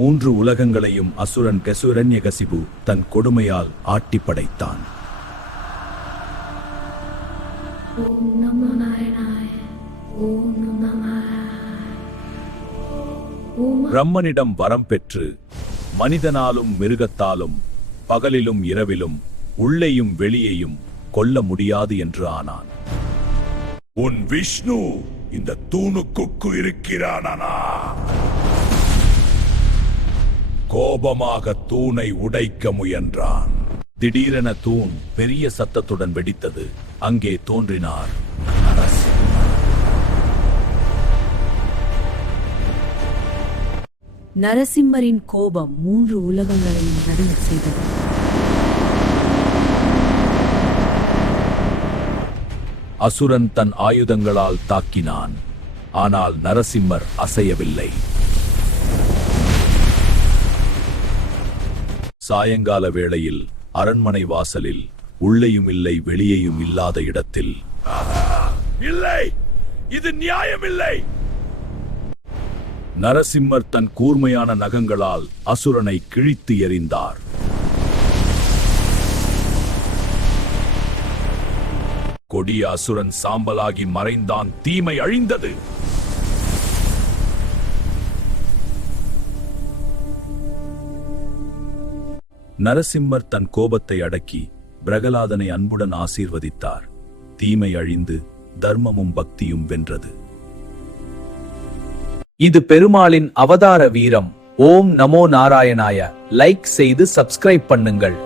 மூன்று உலகங்களையும் அசுரன் கெசுரண்யகசிபு தன் கொடுமையால் ஆட்டி படைத்தான். பிரம்மனிடம் வரம் பெற்று மனிதனாலும் மிருகத்தாலும் பகலிலும் இரவிலும் உள்ளேயும் வெளியேயும் கொல்ல முடியாது என்று ஆனான். உன் விஷ்ணு இந்த தூணுக்கு இருக்கிறானா? கோபமாக தூணை உடைக்க முயன்றான். திடீரென தூண் பெரிய சத்தத்துடன் வெடித்தது. அங்கே தோன்றினார் நரசிம்மரின் கோபம் மூன்று உலகங்களையும் நடுங்கச் செய்தது. அசுரன் தன் ஆயுதங்களால் தாக்கினான். ஆனால் நரசிம்மர் அசையவில்லை. சாயங்கால வேளையில் அரண்மனை வாசலில் உள்ளேயும் இல்லை வெளியேயும் இல்லாத இடத்தில், இல்லை, இது நியாயமில்லை. நரசிம்மர் தன் கூர்மையான நகங்களால் அசுரனை கிழித்து எறிந்தார். கொடிய அசுரன் சாம்பலாகி மறைந்தான். தீமை அழிந்தது. நரசிம்மர் தன் கோபத்தை அடக்கி பிரகலாதனை அன்புடன் ஆசீர்வதித்தார். தீமை அழிந்து தர்மமும் பக்தியும் வென்றது. இது பெருமாளின் அவதார வீரம். ஓம் நமோ நாராயணாய. லைக் செய்து சப்ஸ்கிரைப் பண்ணுங்கள்.